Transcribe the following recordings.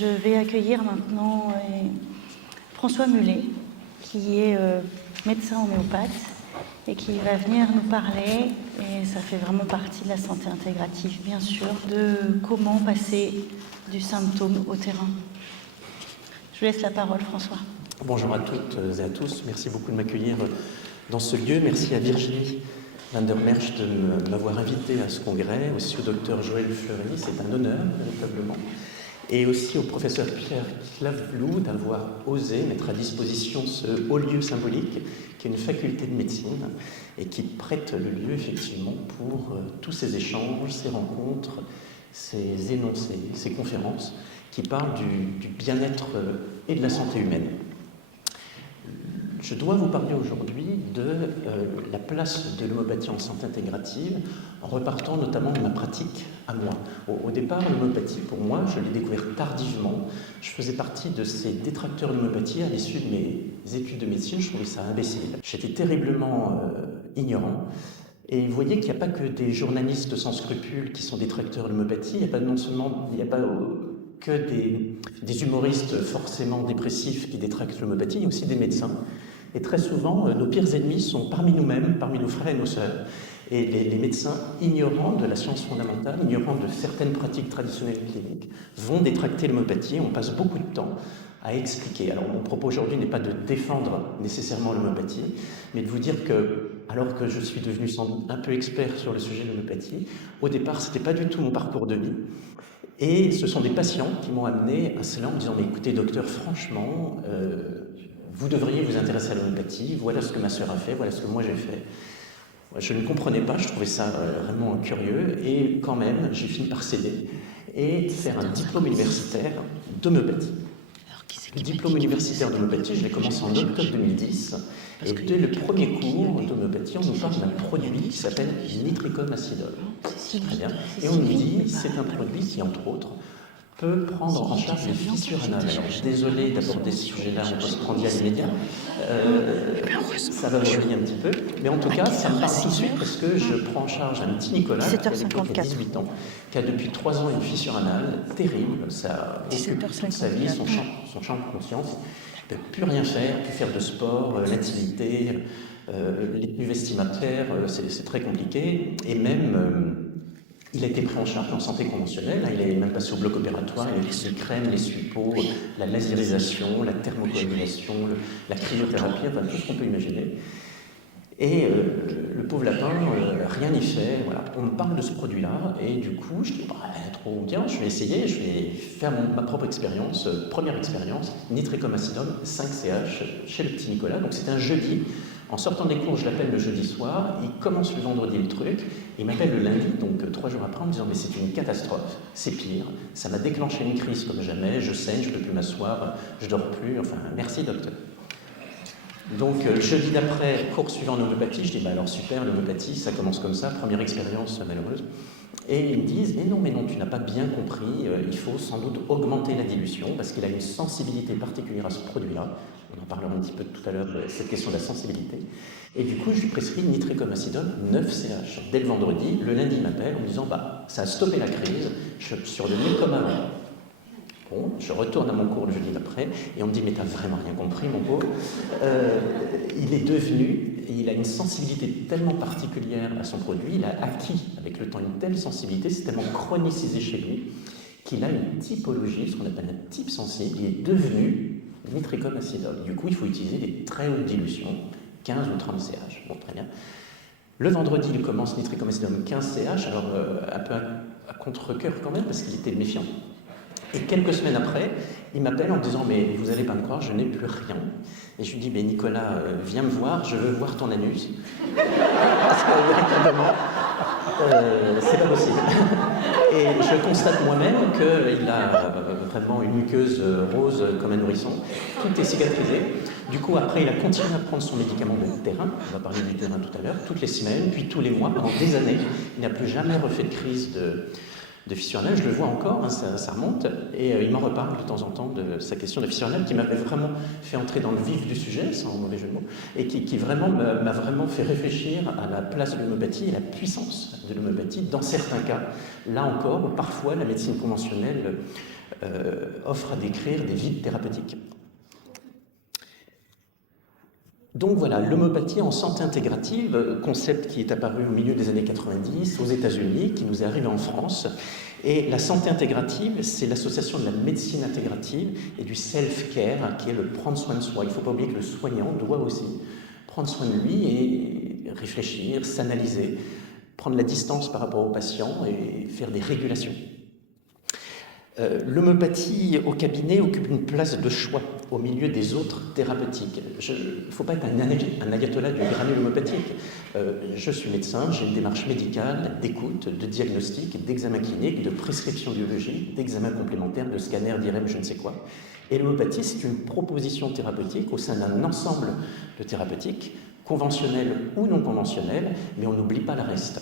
Je vais accueillir maintenant François Mullet, qui est médecin homéopathe et qui va venir nous parler, et ça fait vraiment partie de la santé intégrative bien sûr, de comment passer du symptôme au terrain. Je vous laisse la parole, François. Bonjour à toutes et à tous, merci beaucoup de m'accueillir dans ce lieu. Merci à Virginie van der Merch de m'avoir invité à ce congrès, aussi au docteur Joël Fleury, c'est un honneur véritablement, et aussi au professeur Pierre Claveloux d'avoir osé mettre à disposition ce haut lieu symbolique qui est une faculté de médecine et qui prête le lieu effectivement pour tous ces échanges, ces rencontres, ces énoncés, ces conférences qui parlent du bien-être et de la santé humaine. Je dois vous parler aujourd'hui de la place de l'homéopathie en santé intégrative, en repartant notamment de ma pratique à moi. Au départ, l'homéopathie, pour moi, je l'ai découvert tardivement. Je faisais partie de ces détracteurs de l'homéopathie à l'issue de mes études de médecine. Je trouvais ça imbécile. J'étais terriblement ignorant. Et vous voyez qu'il n'y a pas que des journalistes sans scrupules qui sont détracteurs de l'homéopathie. Il n'y a pas non seulement, il n'y a pas que des humoristes forcément dépressifs qui détractent l'homéopathie, il y a aussi des médecins. Et très souvent, nos pires ennemis sont parmi nous-mêmes, parmi nos frères et nos sœurs. Et les médecins, ignorants de la science fondamentale, ignorants de certaines pratiques traditionnelles cliniques, vont détracter l'homéopathie. On passe beaucoup de temps à expliquer. Alors mon propos aujourd'hui n'est pas de défendre nécessairement l'homéopathie, mais de vous dire que, alors que je suis devenu sans doute un peu expert sur le sujet de l'homéopathie, au départ, ce n'était pas du tout mon parcours de vie. Et ce sont des patients qui m'ont amené à cela en me disant « Mais écoutez, docteur, franchement, vous devriez vous intéresser à l'homéopathie, voilà ce que ma sœur a fait, voilà ce que moi j'ai fait. » Je ne comprenais pas, je trouvais ça vraiment curieux, et quand même, j'ai fini par céder et faire un diplôme universitaire d'homéopathie. Le diplôme universitaire d'homéopathie, je l'ai commencé en octobre 2010, et dès le premier cours d'homéopathie, on nous parle d'un produit qui s'appelle nitricomacidol. Très bien. Et on nous dit, c'est un produit qui, entre autres, peut prendre en charge les fissures anales. Alors, je suis désolé d'aborder ce sujet-là en post-prandial immédiat. Ça va varier un petit peu. Mais en tout cas, ça me parle tout de suite parce que je prends en charge un petit Nicolas qui a 18 ans, qui a depuis 3 ans une fissure anale terrible. Ça occupe toute sa vie, son champ de conscience. Il ne peut plus rien faire, plus faire de sport, l'activité, les tenues vestimentaires, c'est très compliqué. Et même... il a été pris en charge en santé conventionnelle, il est même passé au bloc opératoire, il a eu les crèmes, les suppos, la laserisation, la thermocoagulation, la cryothérapie, enfin tout ce qu'on peut imaginer. Et le pauvre lapin, rien n'y fait, voilà. On me parle de ce produit-là, et du coup, je dis, bah, trop bien, je vais essayer, je vais faire ma propre expérience, première expérience, nitricomacidol 5CH chez le petit Nicolas, donc c'était un jeudi. En sortant des cours, je l'appelle le jeudi soir, il commence le vendredi le truc, il m'appelle le lundi, donc 3 jours après, en me disant « mais c'est une catastrophe, c'est pire, ça m'a déclenché une crise comme jamais, je saigne, je ne peux plus m'asseoir, je ne dors plus, enfin merci docteur ». Donc jeudi d'après, cours suivant en homéopathie, je dis bah alors super, l'homéopathie, ça commence comme ça, première expérience malheureuse. Et ils me disent mais non, tu n'as pas bien compris, il faut sans doute augmenter la dilution parce qu'il a une sensibilité particulière à ce produit-là. On en parlera un petit peu tout à l'heure, cette question de la sensibilité. Et du coup, je lui prescris nitricomacidol 9CH. Dès le vendredi, le lundi, il m'appelle en me disant bah ça a stoppé la crise, je suis redevenu comme avant. Bon, je retourne à mon cours le jeudi d'après et on me dit mais t'as vraiment rien compris mon pauvre. Il est devenu, il a une sensibilité tellement particulière à son produit, il a acquis avec le temps une telle sensibilité, c'est tellement chronicisé chez lui qu'il a une typologie, ce qu'on appelle un type sensible, il est devenu nitricomacidol. Du coup il faut utiliser des très hautes dilutions, 15 ou 30 CH. Bon, très bien. Le vendredi il commence nitricomacidol 15 CH, alors un peu à contre-cœur quand même parce qu'il était méfiant. Et quelques semaines après, il m'appelle en me disant « mais vous n'allez pas me croire, je n'ai plus rien ». Et je lui dis « mais Nicolas, viens me voir, je veux voir ton anus ». Parce que véritablement, c'est pas possible. Et je constate moi-même qu'il a vraiment une muqueuse rose comme un nourrisson. Tout est cicatrisé. Du coup, après, il a continué à prendre son médicament de terrain. On va parler du terrain tout à l'heure. Toutes les semaines, puis tous les mois, pendant des années. Il n'a plus jamais refait de crise de fissure anale, je le vois encore, hein, ça remonte, et il m'en reparle de temps en temps de sa question de fissure anale qui m'avait vraiment fait entrer dans le vif du sujet, sans mauvais jeu de mots, et qui vraiment m'a vraiment fait réfléchir à la place de l'homéopathie et la puissance de l'homéopathie dans certains cas. Là encore, parfois, la médecine conventionnelle offre à décrire des vides thérapeutiques. Donc voilà, l'homéopathie en santé intégrative, concept qui est apparu au milieu des années 90 aux États-Unis, qui nous est arrivé en France. Et la santé intégrative, c'est l'association de la médecine intégrative et du self-care, qui est le prendre soin de soi. Il ne faut pas oublier que le soignant doit aussi prendre soin de lui et réfléchir, s'analyser, prendre la distance par rapport au patient et faire des régulations. L'homéopathie au cabinet occupe une place de choix au milieu des autres thérapeutiques. Il ne faut pas être un ayatollah du granule homéopathique. Je suis médecin, j'ai une démarche médicale, d'écoute, de diagnostic, d'examen clinique, de prescription biologique, d'examen complémentaire, de scanner, d'IRM, je ne sais quoi. Et l'homéopathie, c'est une proposition thérapeutique au sein d'un ensemble de thérapeutiques, conventionnelles ou non conventionnelles, mais on n'oublie pas le reste.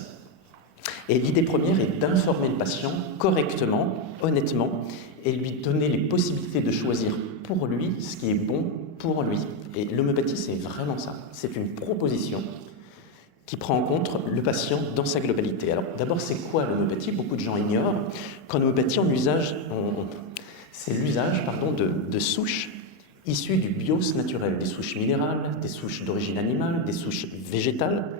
Et l'idée première est d'informer le patient correctement, honnêtement, et lui donner les possibilités de choisir pour lui ce qui est bon pour lui. Et l'homéopathie, c'est vraiment ça. C'est une proposition qui prend en compte le patient dans sa globalité. Alors d'abord, c'est quoi l'homéopathie? Beaucoup de gens ignorent qu'en homéopathie, c'est l'usage de souches issues du bios naturel, des souches minérales, des souches d'origine animale, des souches végétales,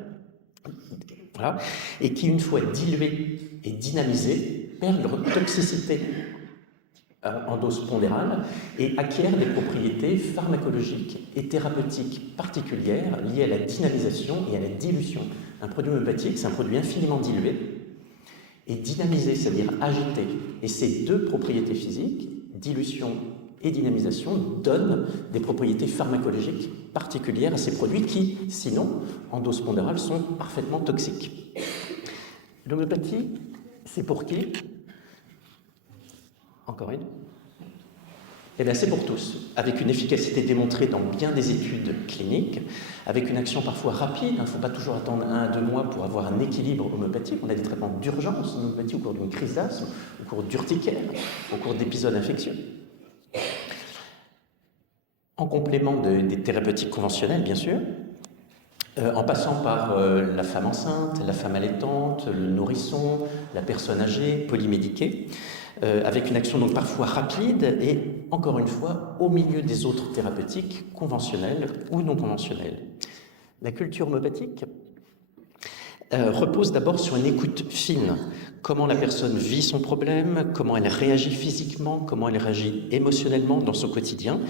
voilà, et qui, une fois diluées et dynamisées, perdent leur toxicité en dose pondérale et acquièrent des propriétés pharmacologiques et thérapeutiques particulières liées à la dynamisation et à la dilution. Un produit homéopathique, c'est un produit infiniment dilué et dynamisé, c'est-à-dire agité. Et ces deux propriétés physiques, dilution et dynamisation, donnent des propriétés pharmacologiques particulières à ces produits qui, sinon, en dose pondérale, sont parfaitement toxiques. L'homéopathie, c'est pour qui? Encore une? Eh bien, c'est pour tous, avec une efficacité démontrée dans bien des études cliniques, avec une action parfois rapide. Il ne faut pas toujours attendre 1 à 2 mois pour avoir un équilibre homéopathique. On a des traitements d'urgence en homéopathie au cours d'une crise d'asthme, au cours d'urticaire, au cours d'épisodes infectieux. En complément des thérapeutiques conventionnelles, bien sûr, en passant par la femme enceinte, la femme allaitante, le nourrisson, la personne âgée, polymédiquée, avec une action donc parfois rapide et, encore une fois, au milieu des autres thérapeutiques conventionnelles ou non conventionnelles. La culture homéopathique repose d'abord sur une écoute fine. Comment la personne vit son problème, comment elle réagit physiquement, comment elle réagit émotionnellement dans son quotidien.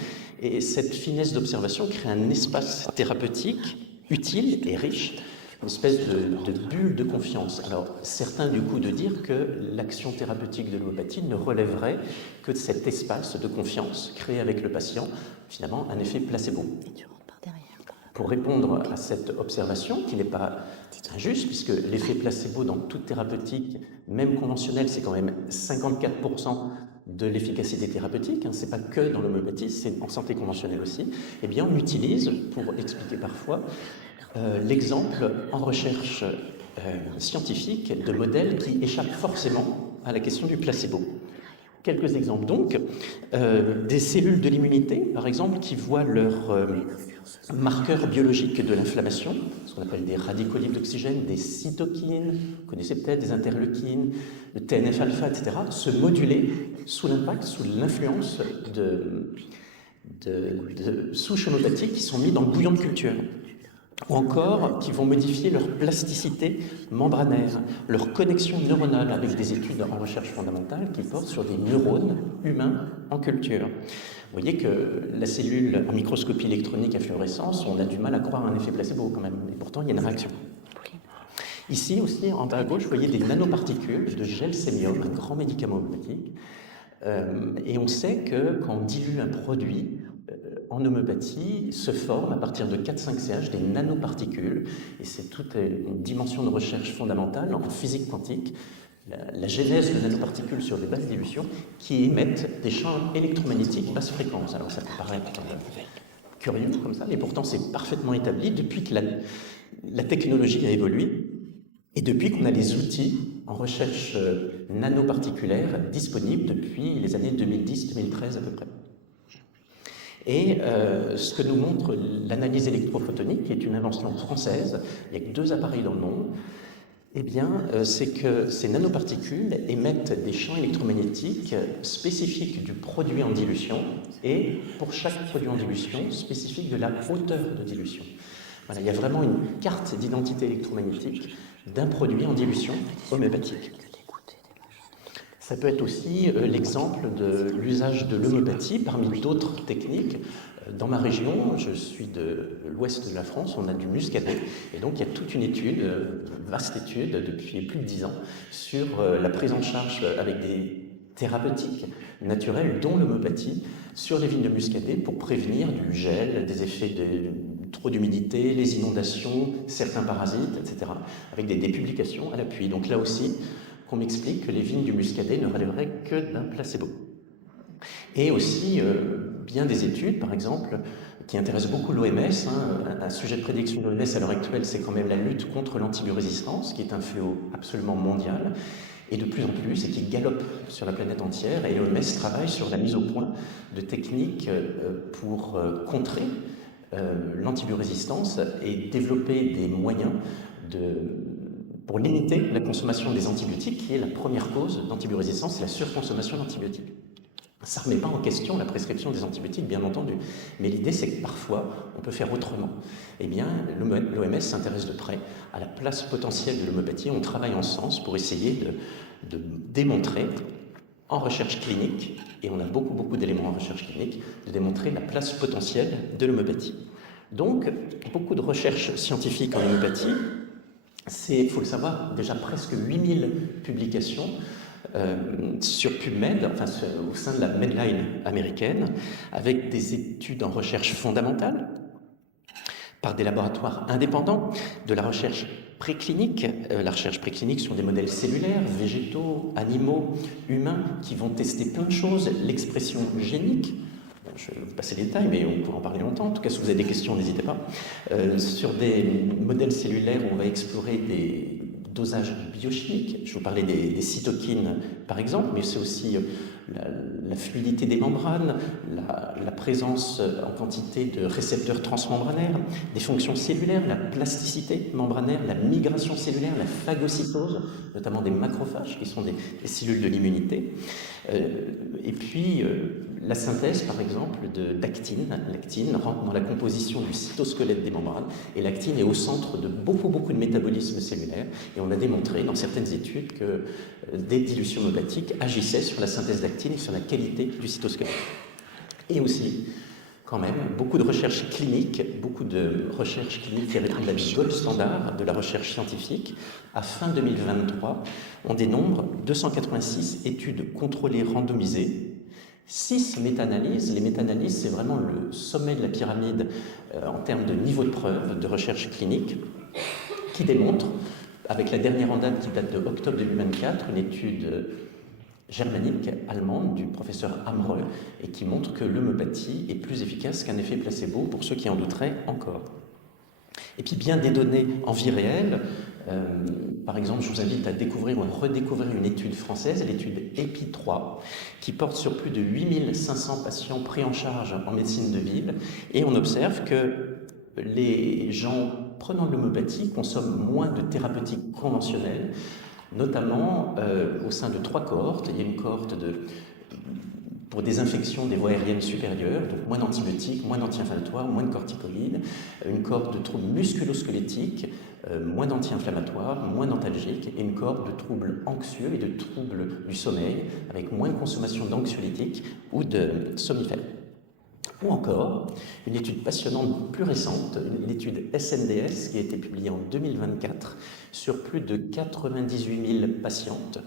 Et cette finesse d'observation crée un espace thérapeutique utile et riche, une espèce de bulle de confiance. Alors, certains, du coup, de dire que l'action thérapeutique de l'homéopathie ne relèverait que de cet espace de confiance créé avec le patient, finalement, un effet placebo. Pour répondre à cette observation, qui n'est pas injuste, puisque l'effet placebo dans toute thérapeutique, même conventionnelle, c'est quand même 54% de l'efficacité thérapeutique, ce n'est pas que dans l'homéopathie, c'est en santé conventionnelle aussi, eh bien on utilise, pour expliquer parfois, l'exemple en recherche scientifique de modèles qui échappent forcément à la question du placebo. Quelques exemples donc, des cellules de l'immunité, par exemple, qui voient leurs marqueurs biologiques de l'inflammation, ce qu'on appelle des radicaux libres d'oxygène, des cytokines, vous connaissez peut-être des interleukines, le TNF-alpha, etc., se moduler sous l'impact, sous l'influence de souches homéopathiques qui sont mises dans le bouillon de culture, ou encore qui vont modifier leur plasticité membranaire, leur connexion neuronale, avec des études en recherche fondamentale qui portent sur des neurones humains en culture. Vous voyez que la cellule en microscopie électronique à fluorescence, on a du mal à croire à un effet placebo quand même, et pourtant il y a une réaction. Ici aussi, en bas à gauche, vous voyez des nanoparticules de gel sémium, un grand médicament homéopathique, et on sait que quand on dilue un produit, en homéopathie, se forment à partir de 4,5-CH des nanoparticules, et c'est toute une dimension de recherche fondamentale en physique quantique, la genèse de nanoparticules sur des basses dilutions qui émettent des champs électromagnétiques basse fréquence. Alors ça peut paraître curieux comme ça, mais pourtant c'est parfaitement établi depuis que la technologie a évolué et depuis qu'on a les outils en recherche nanoparticulaire disponibles depuis les années 2010-2013 à peu près. Et ce que nous montre l'analyse électrophotonique, qui est une invention française, il n'y a que 2 appareils dans le monde, Eh bien, c'est que ces nanoparticules émettent des champs électromagnétiques spécifiques du produit en dilution et, pour chaque produit en dilution, spécifique de la hauteur de dilution. Voilà, il y a vraiment une carte d'identité électromagnétique d'un produit en dilution homéopathique. Ça peut être aussi l'exemple de l'usage de l'homéopathie parmi d'autres techniques. Dans ma région, je suis de l'ouest de la France, on a du muscadet, et donc il y a toute une étude, vaste étude depuis plus de 10 ans, sur la prise en charge avec des thérapeutiques naturelles, dont l'homéopathie, sur les vignes de muscadet pour prévenir du gel, des effets de trop d'humidité, les inondations, certains parasites, etc., avec des publications à l'appui. Donc là aussi, qu'on m'explique que les vignes du muscadet ne relèveraient que d'un placebo. Et aussi, bien des études, par exemple, qui intéressent beaucoup l'OMS. Un sujet de prédilection de l'OMS à l'heure actuelle, c'est quand même la lutte contre l'antibiorésistance, qui est un fléau absolument mondial, et de plus en plus, et qui galope sur la planète entière. Et l'OMS travaille sur la mise au point de techniques pour contrer l'antibiorésistance et développer des moyens pour limiter la consommation des antibiotiques, qui est la première cause d'antibiorésistance, c'est la surconsommation d'antibiotiques. Ça ne remet pas en question la prescription des antibiotiques, bien entendu, mais l'idée c'est que parfois on peut faire autrement. Eh bien, l'OMS s'intéresse de près à la place potentielle de l'homéopathie. On travaille en ce sens pour essayer de démontrer en recherche clinique, et on a beaucoup d'éléments en recherche clinique, de démontrer la place potentielle de l'homéopathie. Donc, beaucoup de recherches scientifiques en homéopathie. C'est, il faut le savoir, déjà presque 8000 publications sur PubMed, enfin au sein de la Medline américaine, avec des études en recherche fondamentale par des laboratoires indépendants, de la recherche préclinique. La recherche préclinique sur des modèles cellulaires, végétaux, animaux, humains, qui vont tester plein de choses, l'expression génique. Je vais vous passer les détails, mais on pourra en parler longtemps. En tout cas, si vous avez des questions, n'hésitez pas. Sur des modèles cellulaires, on va explorer des dosages biochimiques. Je vous parlais des cytokines, par exemple, mais c'est aussi la fluidité des membranes, la présence en quantité de récepteurs transmembranaires, des fonctions cellulaires, la plasticité membranaire, la migration cellulaire, la phagocytose, notamment des macrophages, qui sont des cellules de l'immunité. Et puis, la synthèse, par exemple, d'actine. L'actine rentre dans la composition du cytosquelette des membranes, et l'actine est au centre de beaucoup de métabolisme cellulaire, et on a démontré dans certaines études que des dilutions homéopathiques agissaient sur la synthèse d'actine et sur la qualité du cytosquelette. Et aussi, quand même, beaucoup de recherches cliniques qui répondent à du gold standard de la recherche scientifique. À fin 2023, on dénombre 286 études contrôlées randomisées, 6 méta-analyses. Les méta-analyses, c'est vraiment le sommet de la pyramide en termes de niveau de preuve de recherche clinique, qui démontrent, avec la dernière en date qui date de octobre 2024, une étude germanique, allemande, du professeur Amreux, et qui montre que l'homéopathie est plus efficace qu'un effet placebo, pour ceux qui en douteraient encore. Et puis bien des données en vie réelle. Par exemple, je vous invite à découvrir ou à redécouvrir une étude française, l'étude EPI3, qui porte sur plus de 8500 patients pris en charge en médecine de ville, et on observe que les gens prenant de l'homéopathie consomment moins de thérapeutiques conventionnelles, notamment au sein de 3 cohortes. Il y a une cohorte pour des infections des voies aériennes supérieures, donc moins d'antibiotiques, moins d'anti-inflammatoires, moins de corticoïdes, une cohorte de troubles musculo-squelettiques, moins d'anti-inflammatoires, moins d'antalgiques, et une cohorte de troubles anxieux et de troubles du sommeil, avec moins de consommation d'anxiolytiques ou de somnifères. Ou encore, une étude passionnante plus récente, l'étude SNDS, qui a été publiée en 2024 sur plus de 98 000 patientes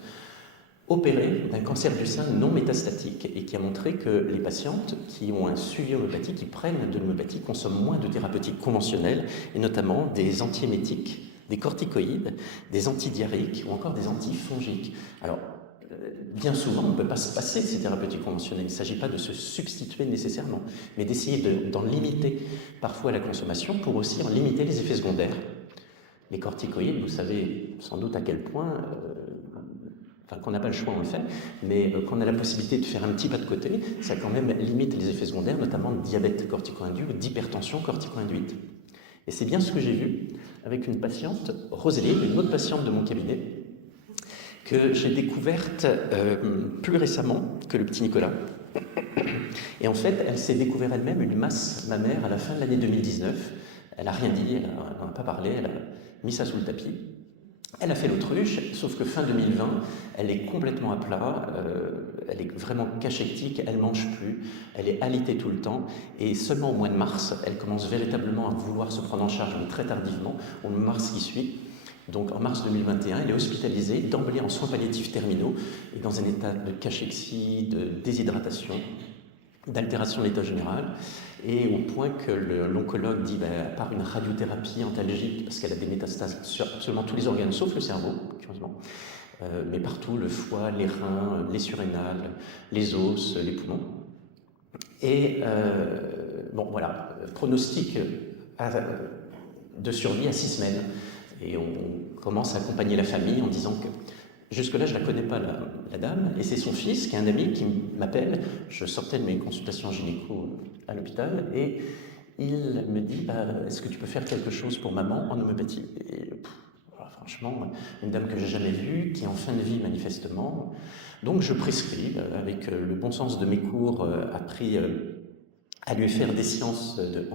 opérées d'un cancer du sein non métastatique, et qui a montré que les patientes qui ont un suivi homéopathique, qui prennent de l'homéopathie, consomment moins de thérapeutiques conventionnelles, et notamment des antiémétiques, des corticoïdes, des antidiarrhéiques ou encore des antifongiques. Alors, bien souvent, on ne peut pas se passer de ces thérapeutiques conventionnelles. Il ne s'agit pas de se substituer nécessairement, mais d'essayer d'en limiter parfois la consommation pour aussi en limiter les effets secondaires. Les corticoïdes, vous savez sans doute à quel point, qu'on n'a pas le choix, on le fait, mais qu'on a la possibilité de faire un petit pas de côté, ça quand même limite les effets secondaires, notamment de diabète cortico-induit ou d'hypertension cortico-induite. Et c'est bien ce que j'ai vu avec une patiente, Rosélie, une autre patiente de mon cabinet, que j'ai découverte plus récemment que le petit Nicolas. Et en fait, elle s'est découvert elle-même une masse mammaire à la fin de l'année 2019. Elle n'a rien dit, elle n'en a pas parlé, elle a mis ça sous le tapis. Elle a fait l'autruche, sauf que fin 2020, elle est complètement à plat, elle est vraiment cachectique, elle ne mange plus, elle est alitée tout le temps, et seulement au mois de mars, elle commence véritablement à vouloir se prendre en charge, mais très tardivement, au mois de mars qui suit. Donc en mars 2021, elle est hospitalisée, d'emblée en soins palliatifs terminaux, et dans un état de cachexie, de déshydratation, d'altération de l'état général, et au point que l'oncologue dit, à part une radiothérapie antalgique, parce qu'elle a des métastases sur absolument tous les organes, sauf le cerveau, curieusement, mais partout, le foie, les reins, les surrénales, les os, les poumons. Et bon, voilà, pronostic de survie à 6 semaines. Et on commence à accompagner la famille en disant que jusque-là, je ne la connais pas, la dame, et c'est son fils, qui est un ami, qui m'appelle. Je sortais de mes consultations gynéco à l'hôpital, et il me dit est-ce que tu peux faire quelque chose pour maman en homéopathie? Et franchement, une dame que j'ai jamais vue, qui est en fin de vie manifestement. Donc je prescris, avec le bon sens de mes cours, appris à lui faire des sciences de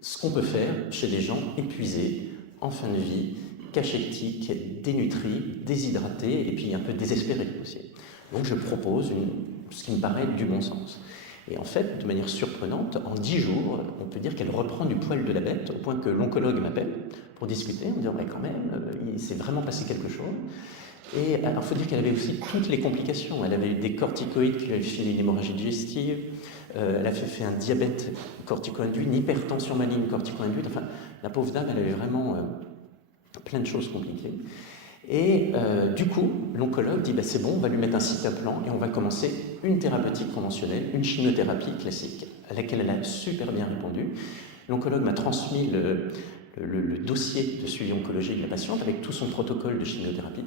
ce qu'on peut faire chez des gens épuisés, en fin de vie, cachectiques, dénutris, déshydratés et puis un peu désespérés aussi. Donc je propose ce qui me paraît du bon sens. Et en fait, de manière surprenante, en 10 jours, on peut dire qu'elle reprend du poil de la bête, au point que l'oncologue m'appelle pour discuter, en me disant quand même, il s'est vraiment passé quelque chose. Et il faut dire qu'elle avait aussi toutes les complications. Elle avait eu des corticoïdes qui lui avaient filé une hémorragie digestive, elle avait fait un diabète cortico-induit, une hypertension maligne cortico-induite. Enfin, la pauvre dame, elle avait vraiment plein de choses compliquées. Et du coup, l'oncologue dit c'est bon, on va lui mettre un citablant et on va commencer une thérapeutique conventionnelle, une chimiothérapie classique, à laquelle elle a super bien répondu. L'oncologue m'a transmis le dossier de suivi oncologique de la patiente avec tout son protocole de chimiothérapie.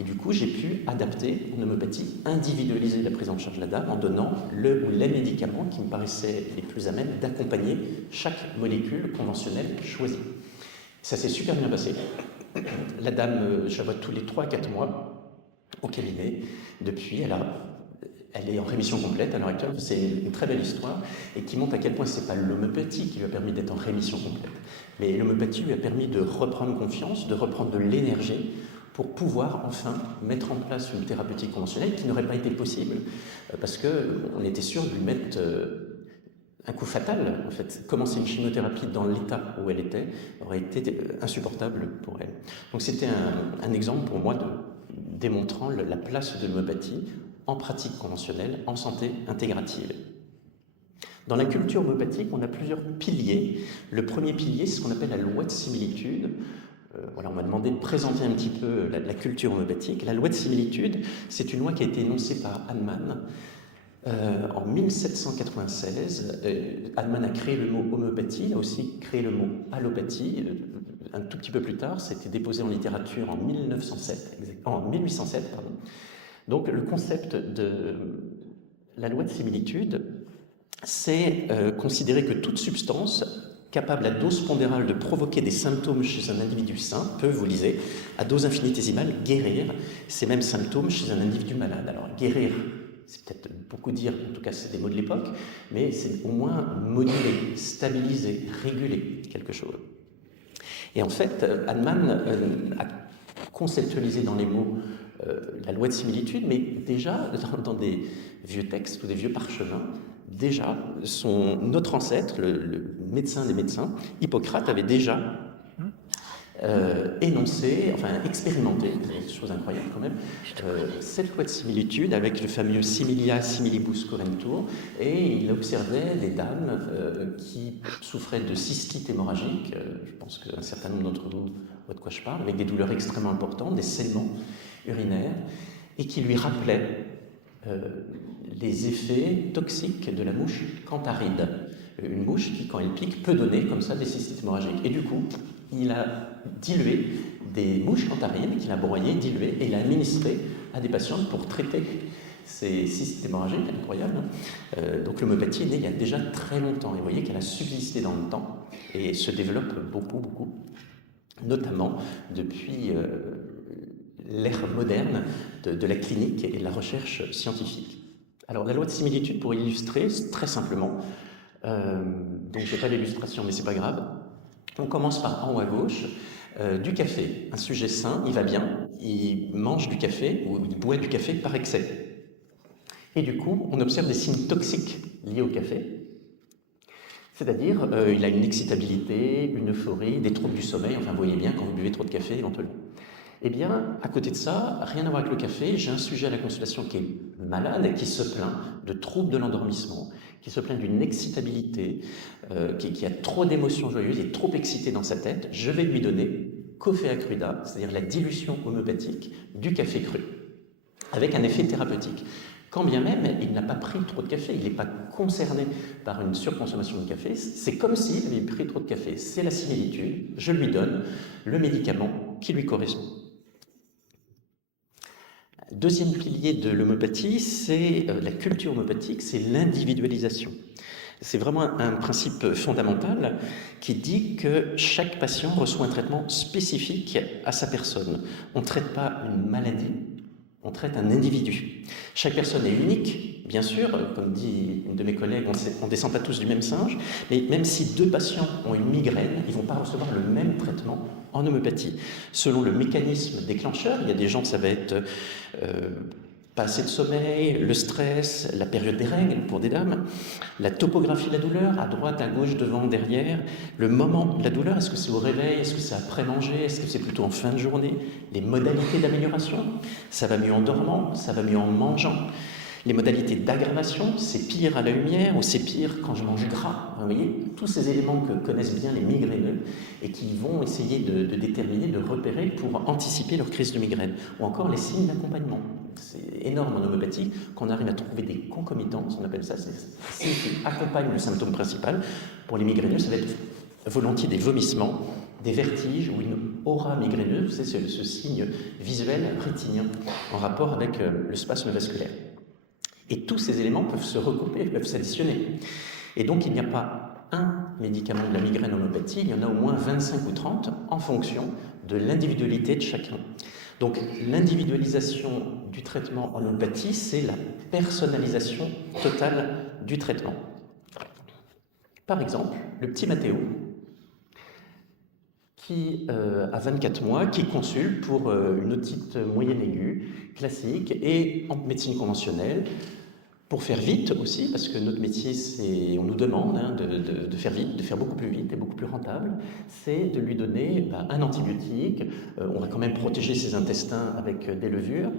Et du coup, j'ai pu adapter en homéopathie, individualiser la prise en charge de la dame en donnant le ou les médicaments qui me paraissaient les plus à même d'accompagner chaque molécule conventionnelle choisie. Ça s'est super bien passé. La dame, je la vois tous les 3-4 mois au cabinet. Depuis, elle est en rémission complète à l'heure actuelle. C'est une très belle histoire et qui montre à quel point ce n'est pas l'homéopathie qui lui a permis d'être en rémission complète. Mais l'homéopathie lui a permis de reprendre confiance, de reprendre de l'énergie pour pouvoir enfin mettre en place une thérapeutique conventionnelle qui n'aurait pas été possible parce qu'on était sûr de lui mettre un coup fatal, en fait. Commencer une chimiothérapie dans l'état où elle était aurait été insupportable pour elle. Donc c'était un exemple pour moi démontrant la place de l'homéopathie en pratique conventionnelle, en santé intégrative. Dans la culture homéopathique, on a plusieurs piliers. Le premier pilier, c'est ce qu'on appelle la loi de similitude. On m'a demandé de présenter un petit peu la culture homéopathique. La loi de similitude, c'est une loi qui a été énoncée par Hahnemann en 1796. Hahnemann a créé le mot homéopathie, il a aussi créé le mot allopathie. Un tout petit peu plus tard, c'était déposé en littérature en 1807. Donc le concept de la loi de similitude, c'est considérer que toute substance capable à dose pondérale de provoquer des symptômes chez un individu sain peut, vous lisez, à dose infinitésimale, guérir ces mêmes symptômes chez un individu malade. Alors guérir, c'est peut-être beaucoup dire, en tout cas c'est des mots de l'époque, mais c'est au moins moduler, stabiliser, réguler quelque chose. Et en fait, Hahnemann a conceptualisé dans les mots la loi de similitude, mais déjà dans des vieux textes ou des vieux parchemins, déjà notre ancêtre, le médecin des médecins, Hippocrate, avait déjà énoncé, enfin expérimenté, c'est une chose incroyable quand même, cette loi de similitude avec le fameux similia similibus curentur, et il observait des dames qui souffraient de cystite hémorragique, je pense qu'un certain nombre d'entre vous voient de quoi je parle, avec des douleurs extrêmement importantes, des saignements urinaires, et qui lui rappelaient les effets toxiques de la mouche cantharide. Une mouche qui, quand elle pique, peut donner comme ça des cystites hémorragiques. Et du coup, il a dilué des mouches cantharides qu'il a broyées, diluées, et il a administré à des patientes pour traiter c'est hémorragique, incroyable. Donc l'homéopathie est née il y a déjà très longtemps, et vous voyez qu'elle a subsisté dans le temps et se développe beaucoup, notamment depuis l'ère moderne de la clinique et de la recherche scientifique. Alors la loi de similitude, pour illustrer, très simplement, donc je n'ai pas l'illustration mais c'est pas grave, on commence par en haut à gauche, du café, un sujet sain, il va bien, il mange du café ou il boit du café par excès. Et du coup, on observe des signes toxiques liés au café, c'est-à-dire il a une excitabilité, une euphorie, des troubles du sommeil, enfin vous voyez bien quand vous buvez trop de café éventuellement. Eh bien, à côté de ça, rien à voir avec le café, j'ai un sujet à la consultation qui est malade et qui se plaint de troubles de l'endormissement, qui se plaint d'une excitabilité, qui a trop d'émotions joyeuses, il est trop excité dans sa tête. Je vais lui donner Coffea cruda, c'est-à-dire la dilution homéopathique du café cru, avec un effet thérapeutique. Quand bien même il n'a pas pris trop de café, il n'est pas concerné par une surconsommation de café, c'est comme s'il avait pris trop de café. C'est la similitude, je lui donne le médicament qui lui correspond. Deuxième pilier de l'homéopathie, c'est la culture homéopathique, c'est l'individualisation. C'est vraiment un principe fondamental qui dit que chaque patient reçoit un traitement spécifique à sa personne. On ne traite pas une maladie, on traite un individu. Chaque personne est unique, bien sûr, comme dit une de mes collègues, on ne descend pas tous du même singe, mais même si deux patients ont une migraine, ils ne vont pas recevoir le même traitement en homéopathie. Selon le mécanisme déclencheur, il y a des gens, ça va être pas assez de sommeil, le stress, la période des règles pour des dames, la topographie de la douleur, à droite, à gauche, devant, derrière, le moment de la douleur, est-ce que c'est au réveil, est-ce que c'est après manger, est-ce que c'est plutôt en fin de journée, les modalités d'amélioration, ça va mieux en dormant, ça va mieux en mangeant. Les modalités d'aggravation, c'est pire à la lumière ou c'est pire quand je mange gras. Vous voyez, tous ces éléments que connaissent bien les migraineux et qui vont essayer de déterminer, de repérer pour anticiper leur crise de migraine. Ou encore les signes d'accompagnement. C'est énorme en homéopathie qu'on arrive à trouver des concomitances, on appelle ça, c'est des signes qui accompagnent le symptôme principal. Pour les migraineux, ça va être volontiers des vomissements, des vertiges ou une aura migraineuse, c'est ce signe visuel rétinien en rapport avec le spasme vasculaire. Et tous ces éléments peuvent se regrouper, peuvent s'additionner. Et donc, il n'y a pas un médicament de la migraine en homéopathie, il y en a au moins 25 ou 30 en fonction de l'individualité de chacun. Donc, l'individualisation du traitement en homéopathie, c'est la personnalisation totale du traitement. Par exemple, le petit Mathéo, qui a 24 mois, qui consulte pour une otite moyenne aiguë, classique, et en médecine conventionnelle, pour faire vite aussi, parce que notre métier, on nous demande de faire vite, de faire beaucoup plus vite et beaucoup plus rentable, c'est de lui donner un antibiotique, on va quand même protéger ses intestins avec des levures,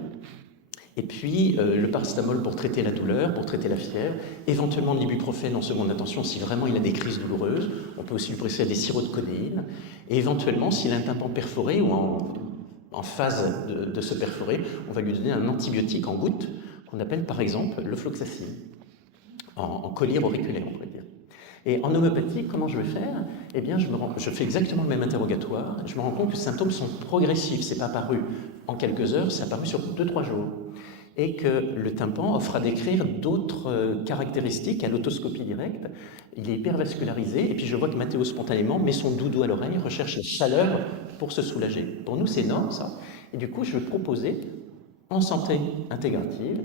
et puis le paracétamol pour traiter la douleur, pour traiter la fièvre, éventuellement de l'ibuprofène en seconde intention si vraiment il a des crises douloureuses, on peut aussi lui prescrire des sirops de codéine, et éventuellement s'il a un tympan perforé ou en phase de se perforer, on va lui donner un antibiotique en gouttes, qu'on appelle par exemple le floxacine, en collyre auriculaire on pourrait dire. Et en homéopathie, comment je vais faire? Eh bien, je fais exactement le même interrogatoire, je me rends compte que les symptômes sont progressifs, c'est pas apparu en quelques heures, c'est apparu sur 2-3 jours. Et que le tympan offre à décrire d'autres caractéristiques à l'autoscopie directe. Il est hypervascularisé, et puis je vois que Mathéo spontanément met son doudou à l'oreille, recherche la chaleur pour se soulager. Pour nous, c'est énorme ça. Et du coup, je vais proposer, en santé intégrative,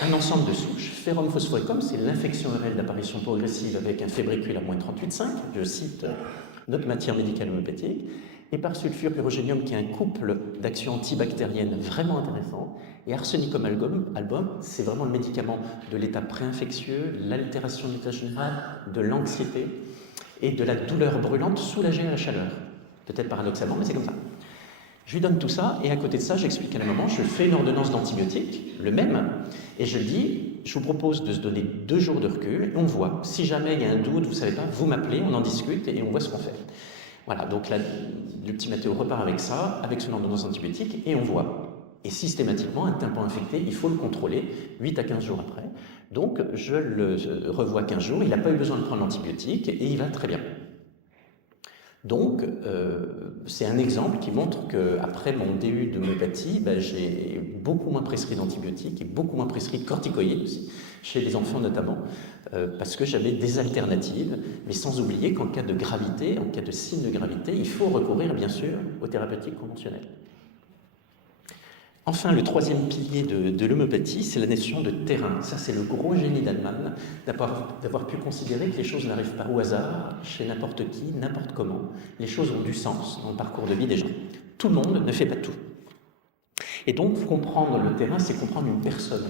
un ensemble de souches. Ferrum phosphoricum, c'est l'infection urelle d'apparition progressive avec un fébricule à moins 38,5, je cite notre matière médicale homéopathique, et par sulfure pyrogénium, qui est un couple d'actions antibactériennes vraiment intéressant, et arsenicum album, c'est vraiment le médicament de l'état préinfectieux, l'altération de l'état général, de l'anxiété et de la douleur brûlante soulagée à la chaleur. Peut-être paradoxalement, mais c'est comme ça. Je lui donne tout ça, et à côté de ça, j'explique à un moment, je fais une ordonnance d'antibiotiques, le même, et je dis, je vous propose de se donner 2 jours de recul, et on voit. Si jamais il y a un doute, vous ne savez pas, vous m'appelez, on en discute, et on voit ce qu'on fait. Voilà, donc là, le petit Mathéo repart avec ça, avec son ordonnance antibiotique, et on voit. Et systématiquement, un tympan infecté, il faut le contrôler 8 à 15 jours après. Donc, je le revois 15 jours, il n'a pas eu besoin de prendre l'antibiotique, et il va très bien. Donc, c'est un exemple qui montre qu'après mon DU d'homéopathie, j'ai beaucoup moins prescrit d'antibiotiques et beaucoup moins prescrit de corticoïdes aussi, chez les enfants notamment, parce que j'avais des alternatives, mais sans oublier qu'en cas de gravité, en cas de signe de gravité, il faut recourir bien sûr aux thérapeutiques conventionnelles. Enfin, le troisième pilier de l'homéopathie, c'est la notion de terrain. Ça, c'est le gros génie d'Hahnemann, d'avoir pu considérer que les choses n'arrivent pas au hasard, chez n'importe qui, n'importe comment. Les choses ont du sens dans le parcours de vie des gens. Tout le monde ne fait pas tout. Et donc, comprendre le terrain, c'est comprendre une personne.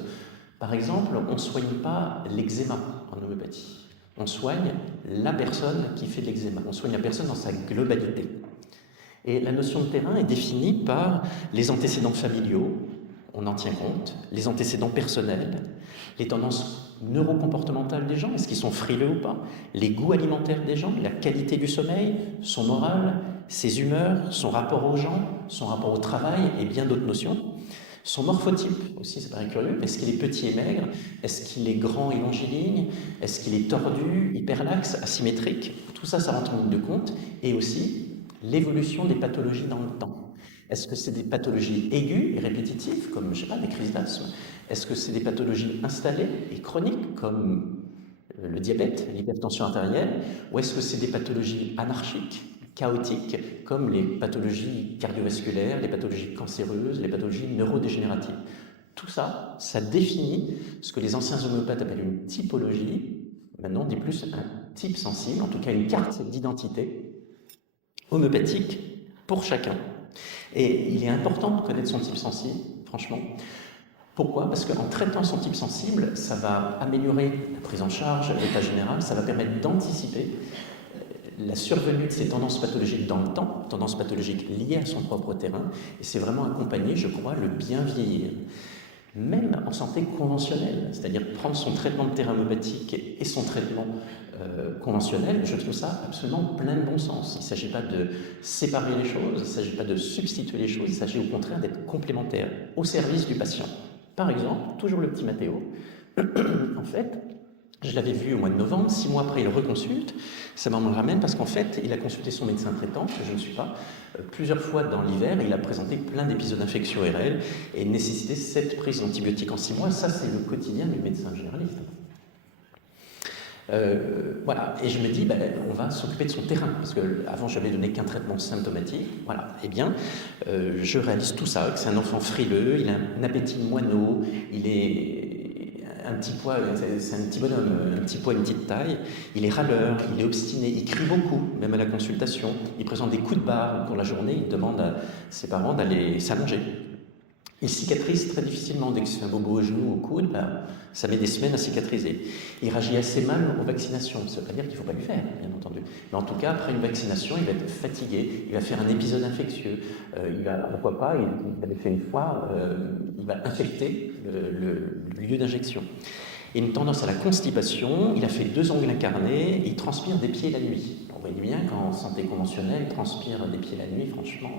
Par exemple, on ne soigne pas l'eczéma en homéopathie. On soigne la personne qui fait de l'eczéma. On soigne la personne dans sa globalité. Et la notion de terrain est définie par les antécédents familiaux, on en tient compte, les antécédents personnels, les tendances neurocomportementales des gens, est-ce qu'ils sont frileux ou pas, les goûts alimentaires des gens, la qualité du sommeil, son moral, ses humeurs, son rapport aux gens, son rapport au travail et bien d'autres notions. Son morphotype aussi, ça paraît curieux, est-ce qu'il est petit et maigre, est-ce qu'il est grand et longiligne, est-ce qu'il est tordu, hyperlaxe, asymétrique, tout ça, ça rentre en ligne de compte, et aussi l'évolution des pathologies dans le temps. Est-ce que c'est des pathologies aiguës et répétitives, comme, je sais pas, des crises d'asthme? Est-ce que c'est des pathologies installées et chroniques, comme le diabète, l'hypertension artérielle? Ou est-ce que c'est des pathologies anarchiques, chaotiques, comme les pathologies cardiovasculaires, les pathologies cancéreuses, les pathologies neurodégénératives? Tout ça, ça définit ce que les anciens homéopathes appellent une typologie, maintenant on dit plus un type sensible, en tout cas une carte d'identité homéopathique pour chacun. Et il est important de connaître son type sensible, franchement. Pourquoi? Parce qu'en traitant son type sensible, ça va améliorer la prise en charge, l'état général, ça va permettre d'anticiper la survenue de ces tendances pathologiques dans le temps, tendances pathologiques liées à son propre terrain, et c'est vraiment accompagner, je crois, le bien vieillir. Même en santé conventionnelle, c'est-à-dire prendre son traitement de terrain homéopathique et son traitement conventionnel, je trouve ça absolument plein de bon sens. Il ne s'agit pas de séparer les choses, il ne s'agit pas de substituer les choses, il s'agit au contraire d'être complémentaire au service du patient. Par exemple, toujours le petit Mathéo, en fait, je l'avais vu au mois de novembre, 6 mois après il reconsulte, ça m'en ramène parce qu'en fait il a consulté son médecin traitant, que je ne suis pas, plusieurs fois dans l'hiver, il a présenté plein d'épisodes d'infection ORL et nécessité 7 prises d'antibiotiques en 6 mois, ça c'est le quotidien du médecin généraliste. Voilà, et je me dis, on va s'occuper de son terrain, parce qu'avant j'avais donné qu'un traitement symptomatique, voilà, eh bien, je réalise tout ça, que c'est un enfant frileux, il a un appétit de moineau, il est un petit poids, c'est un petit bonhomme, un petit poids, une petite taille, il est râleur, il est obstiné, il crie beaucoup, même à la consultation, il présente des coups de barre pour la journée, il demande à ses parents d'aller s'allonger. Il cicatrise très difficilement. Dès que c'est un bobo au genou, au coude, ça met des semaines à cicatriser. Il réagit assez mal aux vaccinations. Ça ne veut pas dire qu'il ne faut pas lui faire, bien entendu. Mais en tout cas, après une vaccination, il va être fatigué, il va faire un épisode infectieux. Pourquoi pas, il avait fait une fois, il va infecter le lieu d'injection. Il a une tendance à la constipation, il a fait 2 ongles incarnés, il transpire des pieds la nuit. On voit bien qu'en santé conventionnelle, il transpire des pieds la nuit, franchement.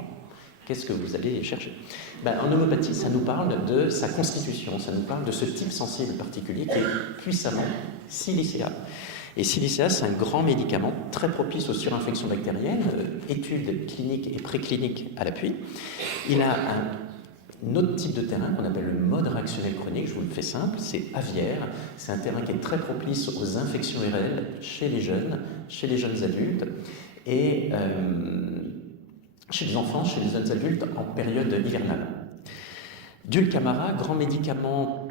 Qu'est-ce que vous allez chercher? En homéopathie, ça nous parle de sa constitution, ça nous parle de ce type sensible particulier qui est puissamment silicéal. Et silicéal, c'est un grand médicament très propice aux surinfections bactériennes, études cliniques et précliniques à l'appui. Il a un autre type de terrain qu'on appelle le mode réactionnel chronique, je vous le fais simple, c'est aviaire. C'est un terrain qui est très propice aux infections ORL chez les jeunes adultes, et chez les enfants, chez les jeunes adultes en période hivernale. Dulcamara, grand médicament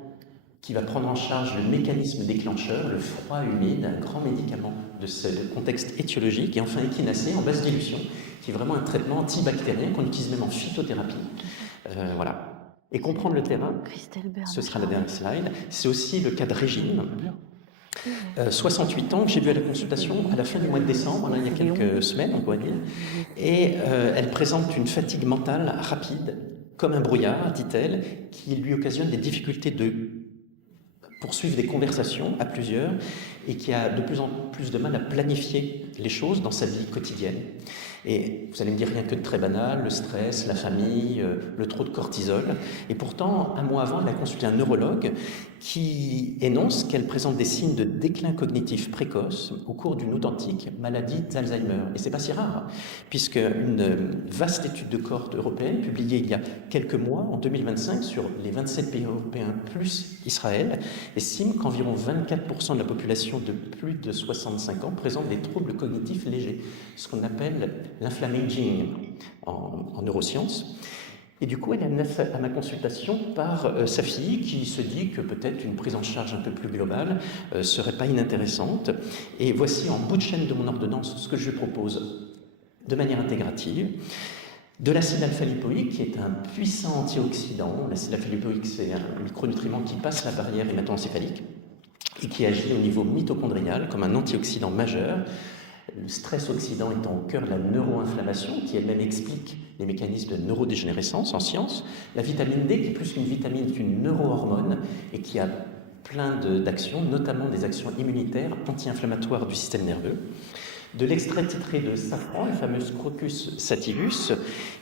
qui va prendre en charge le mécanisme déclencheur, le froid humide, un grand médicament de ce contexte étiologique. Et enfin échinacée en basse dilution, qui est vraiment un traitement antibactérien qu'on utilise même en phytothérapie. Voilà. Et comprendre le terrain, ce sera la dernière slide, c'est aussi le cas de Régine. 68 ans, que j'ai vu à la consultation à la fin du mois de décembre, il y a quelques semaines, on pourrait dire, et elle présente une fatigue mentale rapide, comme un brouillard, dit-elle, qui lui occasionne des difficultés de poursuivre des conversations à plusieurs, et qui a de plus en plus de mal à planifier les choses dans sa vie quotidienne. Et vous allez me dire rien que de très banal, le stress, la famille, le trop de cortisol. Et pourtant, un mois avant, elle a consulté un neurologue qui énonce qu'elle présente des signes de déclin cognitif précoce au cours d'une authentique maladie d'Alzheimer. Et c'est pas si rare, puisque une vaste étude de cohorte européenne, publiée il y a quelques mois, en 2025, sur les 27 pays européens plus Israël, estime qu'environ 24% de la population de plus de 65 ans présente des troubles cognitifs légers, ce qu'on appelle l'inflammaging en neurosciences. Et du coup, elle est amenée à ma consultation par sa fille qui se dit que peut-être une prise en charge un peu plus globale serait pas inintéressante. Et voici en bout de chaîne de mon ordonnance ce que je propose de manière intégrative. De l'acide alpha-lipoïque, qui est un puissant antioxydant. L'acide alpha-lipoïque, c'est un micronutriment qui passe la barrière hémato-encéphalique et qui agit au niveau mitochondrial comme un antioxydant majeur. Le stress oxydant étant au cœur de la neuroinflammation, qui elle-même explique les mécanismes de neurodégénérescence en sciences. La vitamine D, qui est plus qu'une vitamine, est une neurohormone et qui a plein d'actions, notamment des actions immunitaires, anti-inflammatoires du système nerveux. De l'extrait titré de safran, le fameux Crocus sativus,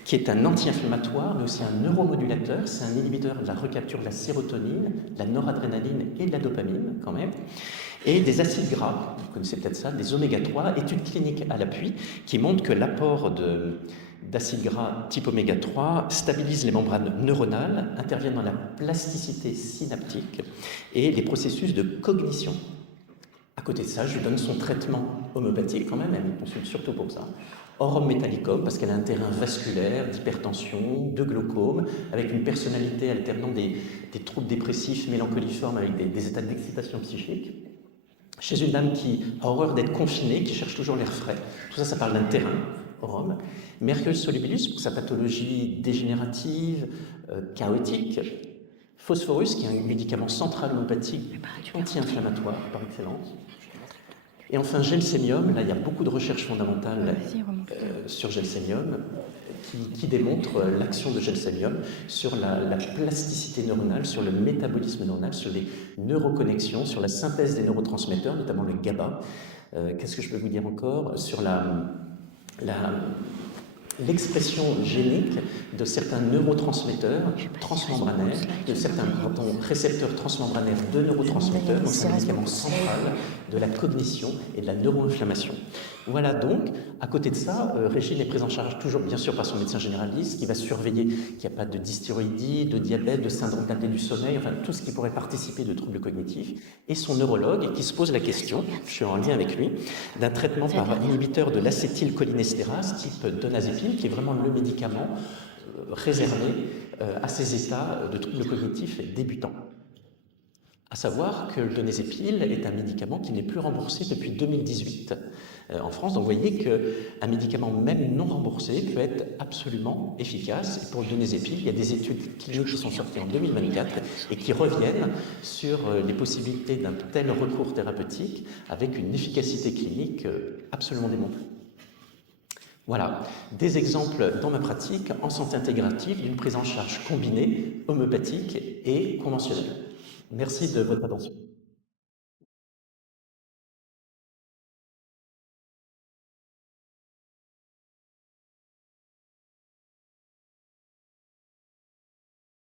qui est un anti-inflammatoire, mais aussi un neuromodulateur. C'est un inhibiteur de la recapture de la sérotonine, de la noradrénaline et de la dopamine, quand même. Et des acides gras, vous connaissez peut-être ça, des oméga-3, études cliniques à l'appui, qui montrent que l'apport d'acides gras type oméga-3 stabilise les membranes neuronales, intervient dans la plasticité synaptique et les processus de cognition. À côté de ça, je lui donne son traitement homéopathique quand même, elle me consulte surtout pour ça. Aurum metallicum, parce qu'elle a un terrain vasculaire, d'hypertension, de glaucome, avec une personnalité alternant des troubles dépressifs mélancoliformes avec des états d'excitation psychique. Chez une dame qui a horreur d'être confinée, qui cherche toujours l'air frais. Tout ça, ça parle d'un terrain, Aurum. Mercurius solubilus, pour sa pathologie dégénérative, chaotique. Phosphorus, qui est un médicament central homéopathique anti-inflammatoire par excellence. Et enfin, gelsémium, là il y a beaucoup de recherches fondamentales sur gelsémium qui démontrent l'action de gelsémium sur la plasticité neuronale, sur le métabolisme neuronal, sur les neuroconnexions, sur la synthèse des neurotransmetteurs, notamment le GABA. Qu'est-ce que je peux vous dire encore? Sur l'expression génique de certains neurotransmetteurs transmembranaires, de certains récepteurs transmembranaires de neurotransmetteurs, donc c'est un médicament central de la cognition et de la neuroinflammation. Voilà donc, à côté de ça, Régine est prise en charge toujours bien sûr par son médecin généraliste qui va surveiller qu'il n'y a pas de dysthyroïdie, de diabète, de syndrome d'apnée du sommeil, enfin tout ce qui pourrait participer de troubles cognitifs, et son neurologue qui se pose la question, je suis en lien avec lui, d'un traitement par inhibiteur de l'acétylcholinestérase type donazépine, qui est vraiment le médicament réservé à ces états de troubles cognitifs débutants. À savoir que le donazépine est un médicament qui n'est plus remboursé depuis 2018 en France. Donc vous voyez qu'un médicament même non remboursé peut être absolument efficace. Et pour le donazépine, il y a des études cliniques qui sont sorties en 2024 et qui reviennent sur les possibilités d'un tel recours thérapeutique avec une efficacité clinique absolument démontrée. Voilà, des exemples dans ma pratique en santé intégrative d'une prise en charge combinée, homéopathique et conventionnelle. Merci de votre attention.